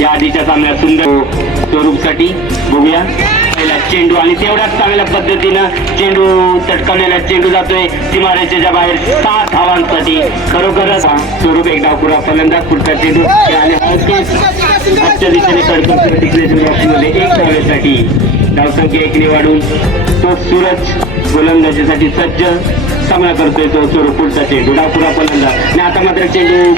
या आधीच्या सामन्यात सुंदर स्वरूपसाठी बघूया. पहिला चेंडू आणि तेवढ्याच चांगल्या पद्धतीनं चेंडू चटकावलेला चेंडू जातोय. सीमारेषेच्या बाहेर सात धावांसाठी खरोखरच हा स्वरूप एक डावपुरा फलंदाज पुढचा चेंडू आणि आजच्या दिशेने कडकड एक धावेसाठी धावसंख्या एकने वाढून तो सूरज गोलंदाजीसाठी सज्ज. सामना करतोय तो स्वरूप पुढचा चेंडू. डावपुरा फलंदाज आणि आता मात्र चेंडू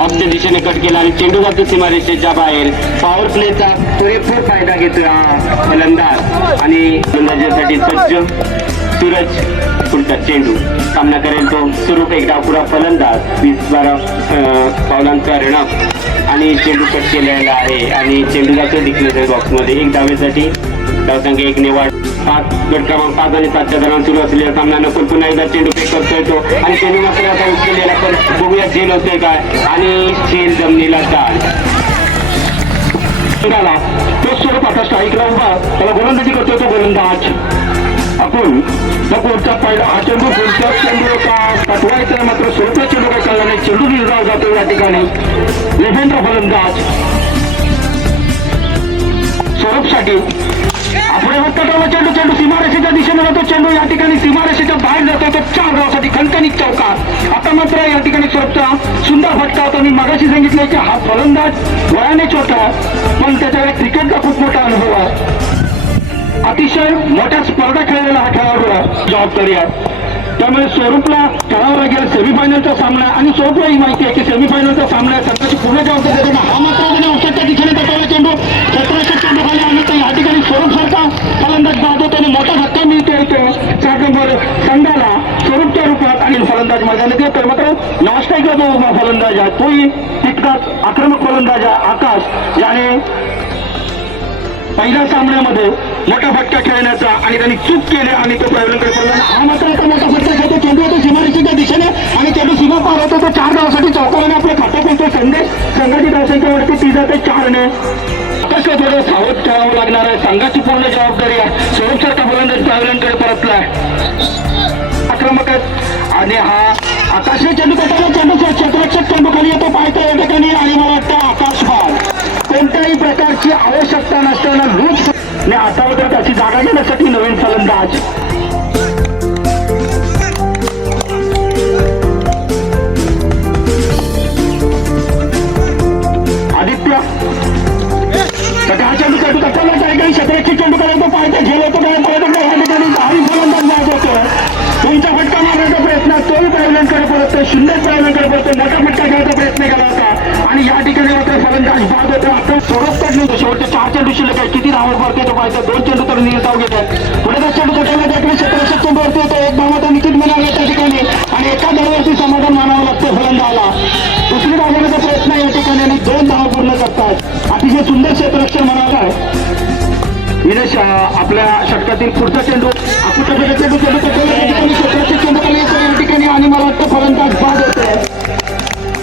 ऑफच्या दिशेने कट केला आणि चेंडू जातो सीमारेषेच्या बाहेर पॉवर प्लेचा पुरेपूर फायदा घेतोय हा फलंदाज आणि फलंदाजीसाठी सज्ज सूरज पुढचा चेंडू. सामना करेल तो स्वरूप एक डावपुरा फलंदाज वीस बारा पावलांचा रिणप आणि चेंडू कट केलेला आहे. आणि चेंडू जातो डिक्लेअर बॉक्समध्ये एक डावेसाठी धावसंख्या एक निवाड पाच गट क्रमांक पाच आणि सातच्या दरम्यान सुरू असलेल्या सामना नकुल पुन्हा एकदा चेंडू फेक करतोय तो. आणि चेंडू मात्र आता उचललेला पण बघूया झेल होतोय काय. आणि झेल जमिनीला चाल तो स्वरूप आता स्ट्राईकला उभा. त्याला गोलंदाजी करतोय तो गोलंदाज. आपण त्या कोणचा पहिला हा चेंडू. पुढचा चेंडू का पाठवायचा मात्र स्वरूपचा चेंडू काय कळला नाही. चेंडू निर्धाव जातो या ठिकाणी. लेफेंडर गोलंदाज स्वरूपसाठी आपण हत्ता चेंडू चेंडू सीमारेषेच्या दिशेने जातो. चेंडू या ठिकाणी सीमारेषेच्या बाहेर जातो. तो चार धावासाठी खणखणीत चौकार. आता मात्र या ठिकाणी स्वतः सुंदर फटका होता. मी मगाशी सांगितलं की हा फलंदाज वयाने छोटा पण त्याच्याकडे क्रिकेटचा खूप मोठा अनुभव आहे. अतिशय मोठ्या स्पर्धा खेळलेला हा खेळाडू आहे. जबाबदारी आहे त्यामुळे स्वरूपला खेळावं लागेल सेमीफायनलचा सामना. आणि स्वरूपला ही माहिती आहे की सेमीफायनलचा सामना आहे. संघाची पूर्ण जबाबदारी हा मात्र त्याने त्याने मोठा धक्का मिळतो येतो चार नंबर संघाला स्वरूपच्या रूपात आणि फलंदाज मैदानात येतोय. मात्र नाश्ताईकला जो उभा फलंदाज. आहे तोही तितकाच आक्रमक फलंदाज आहे आकाश. याने पहिल्या सामन्यामध्ये मोठा फटका खेळण्याचा आणि त्यांनी चूक केली आणि तो प्रयत्न पडला हा मात्र आता मोठा फटका खेळतो चेंडू होतो सीमारेषेच्या दिशेने आणि चेंडू सीमा पार होतो तो चार धावासाठी चौकाराने आपले खातं खोलतो संदेश. संघाची धावसंख्यावरती ती जाते चारने. कसं थोडं सावध लागणार आहे. संघाची पूर्ण जबाबदारी आहे. स्वरूपसारखा फलंदाज पायवलांकडे परतला आक्रमक आहेत आणि हा आकाशी चेंडू पटकन चेंडू क्षेत्ररक्षक चेंडू खाली येतो. पाहतो या ठिकाणी. आणि मला वाटतं आकाश भाग. कोणत्याही प्रकारची आवश्यकता नसताना लूज आणि आता वगैरे त्याची जागा घेण्यासाठी नवीन फलंदाज. मात्र फलंदाज बाद होतो आता स्वरूप कडलं शेवटचे चार चेंडू शिल्लक आहे किती धावत पडते तो पाहिजे. दोन चेंडू तर निर्धाव घेतात. पुढे तो चेंडू कशाला त्याकडे सतराशे चेंडूवरती होतो. एक धावाचा निश्चित मिळाला त्या ठिकाणी. आणि एका धावावरती समाधान मानावं लागतं फलंदाला दुसरी धाव घेण्याचा प्रयत्न या ठिकाणी आणि दोन धावा पूर्ण करतात. अतिशय सुंदर क्षेत्ररक्षण म्हणाला आहे विनेश आपल्या षटकातील पुढचा चेंडू आपण चेंडू चेंडू ठिकाणी क्षेत्राचे चेंडू या ठिकाणी. आणि मला वाटतं फलंदाज बाद होते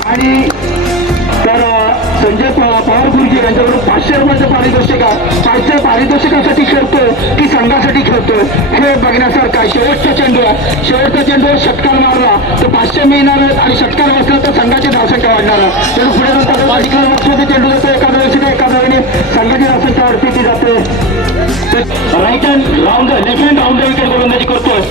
आणि तर संजय पवारपूरजी यांच्यावरून यांच्याकडून पाचशे रुपयाचं पारितोषिक पाचशे पारितोषिकासाठी खेळतोय की संघासाठी खेळतोय? हे बघण्यासारखं शेवटचा चेंडू आहे. शेवटचा चेंडू षटकार मारला तर पाचशे मिळणार आणि षटकार वाचला तर संघाची धावसंख्या वाढणार आहे. पुढे जातो अधिकार चेंडू जातो एका धावेची एका संघटित संघाची त्यावर ती जाते. Right hand round left hand round wicket गोलंदाजी करतोय.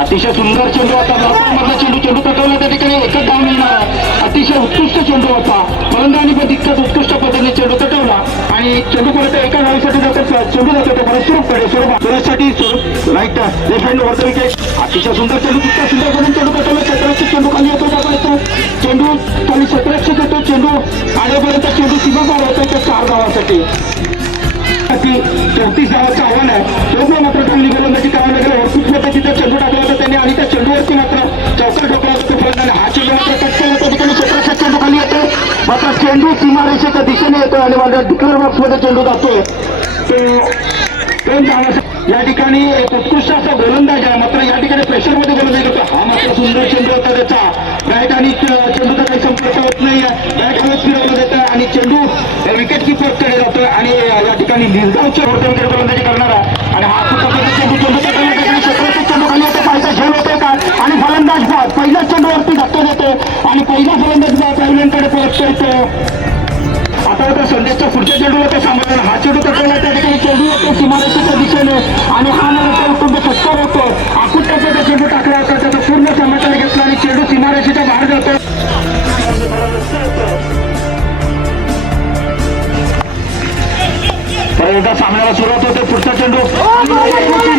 अतिशय सुंदर चेंडू होता मधला चेंडू चेंडू पटवला त्या ठिकाणी एकच धाव मिळणार अतिशय उत्कृष्ट चेंडू होता. फलंदाजी पण तितकाच उत्कृष्ट पद्धतीने चेंडू तटवला आणि चेंडू परत एका धावीसाठी जातो चेंडू जातो तो परत स्वरूपकडे स्वरूप सुरेशसाठी स्वरूप राईट लेफ्ट हँड वरचा विकेट. अतिशय सुंदर चेंडू तितका सुंदर करून चेंडू पटवला सतराशे चेंडू खाली येतो चेंडू खाली सतराशे येतो चेंडू आल्यापर्यंत चेंडू सीमा पार त्या चार गावासाठी चौतीस गावाचं आव्हान आहे. तेव्हा मात्र चांगली गोलंदाजी करावं लागेल वरतीच तिथे चेंडू टाकला होता त्यांनी आणि त्या चेंडूवरती मात्र चौकार ठोकला होता तो फलंदाज हा चेंडू मात्र कट होता. त्या ठिकाणी क्षेत्राचा चेंडू खाली येतो मात्र चेंडू सीमारेषेच्या दिशेने येतो आणि माझ्या डिक्लेअर बॉक्समध्ये चेंडू जातोय. या ठिकाणी एक उत्कृष्ट असा गोलंदाज आहे. मात्र या ठिकाणी प्रेशरमध्ये गोलंदाज करतो हा मात्र सुंदर चेंडू होता त्याचा. बॅट आणि चेंडूचा काही संपर्क होत नाही बॅट हवेत फिरवलं जातं चेंडू विकेट किपरकडे जातोय आणि या ठिकाणी निर्धावच्या वरती गोलंदाजी करणार आहे आणि हा चेंडू चेंडू चेंडू खाली येतो पाहिजे झेल होतोय का? आणि फलंदाज बाद पहिल्या चेंडूवरती धक्का देतो आणि पहिला फलंदाज बाद पॅव्हलियनकडे पोहोचतोय तो आता होता संदेशच्या पुढच्या चेंडूला तो सांभाळला हा चेंडू तटवला त्या ठिकाणी चेंडू येतो सीमारेषेच्या दिशेने. आणि हा मला कुटुंब फटकार होतो आकुट टप्प्याचा चेंडू टाकला होता त्याचा सामन्याला सुरुवात होते पुढचा चेंडू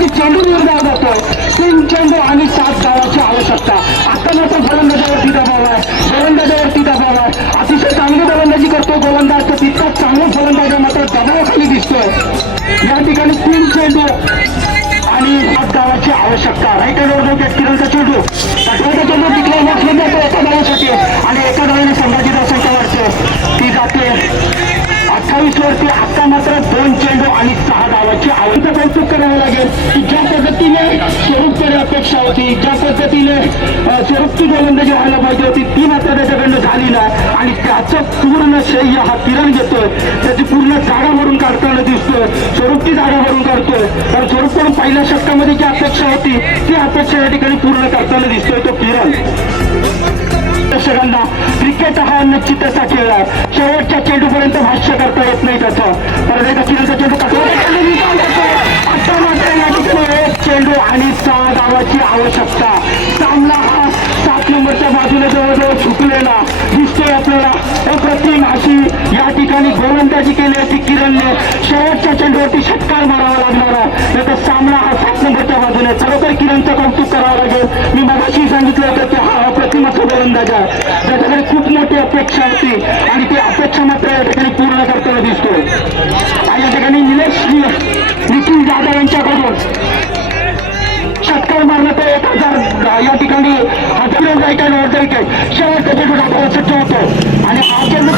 कठीण चेंडू निर्धार जातो तीन चेंडू आणि सात धावाची आवश्यकता. आता मात्र फलंदाजावरती दबाव आहे. गोलंदाजावरती दबाव आहे. अतिशय चांगली गोलंदाजी करतो गोलंदाज. तर तितकाच चांगला फलंदाजा मात्र दबावाखाली दिसतोय. या ठिकाणी तीन चेंडू आणि सात धावाची आवश्यकता. राईट हँडवर जो किरणचा चेंडू. तटवाचा चेंडू टिकला मोठे जातो एका धावासाठी आणि एका धावाने संघाची धावसंख्या वाढते ती जाते. अठ्ठावीस वरती आता मात्र दोन चेंडू आणि सहा धावाची आवडीचं कौतुक करावं लागेल. की ज्या पद्धतीने स्वरूपकडे अपेक्षा होती ज्या पद्धतीने स्वरूपची गोलंदाजी व्हायला पाहिजे होती ती मात्र त्याच्याकडनं झाली नाही आणि त्याचं पूर्ण श्रेय हा किरण घेतोय. त्याची पूर्ण जागा भरून काढताना दिसतोय. स्वरूपची जागा भरून काढतोय. कारण स्वरूपकडून पहिल्या षटकामध्ये जी अपेक्षा होती ती अपेक्षा या ठिकाणी पूर्ण करताना दिसतोय तो किरण. दर्शकांना क्रिकेट हा निश्चित खेळ. आहे शेवटच्या चेंडूपर्यंत भाष्य करता येत नाही त्याचं. परत एकदा चिरंचा चेंडू चेंडू आणि सहा धावाची आवश्यकता. सामना हा सात नंबरच्या बाजूने जवळजवळ झुकलेला दिसतोय आपल्याला. अप्रतिम अशी या ठिकाणी गोलंदाजी केली अशी किरणने शेवटच्या चेंडूवरती षटकार मारावा लागणार. आहे नाही तर सामना हा सात नंबरच्या बाजूने. खरोखर किरणचं कौतुक करावं लागेल. मी मगाशी सांगितलं गोलंदाज आहे त्याच्याकडे खूप मोठी अपेक्षा होती आणि ती अपेक्षा मात्र या ठिकाणी पूर्ण करताना दिसतो आणि या ठिकाणी निलेश निखिल जाधव यांच्याकडून षटकार मारला तर एक हजार या ठिकाणी हजार राईट आणि वरचा विकेट शेवटचा चेंडू टाकायला सज्ज होतो. आणि हा चेंडू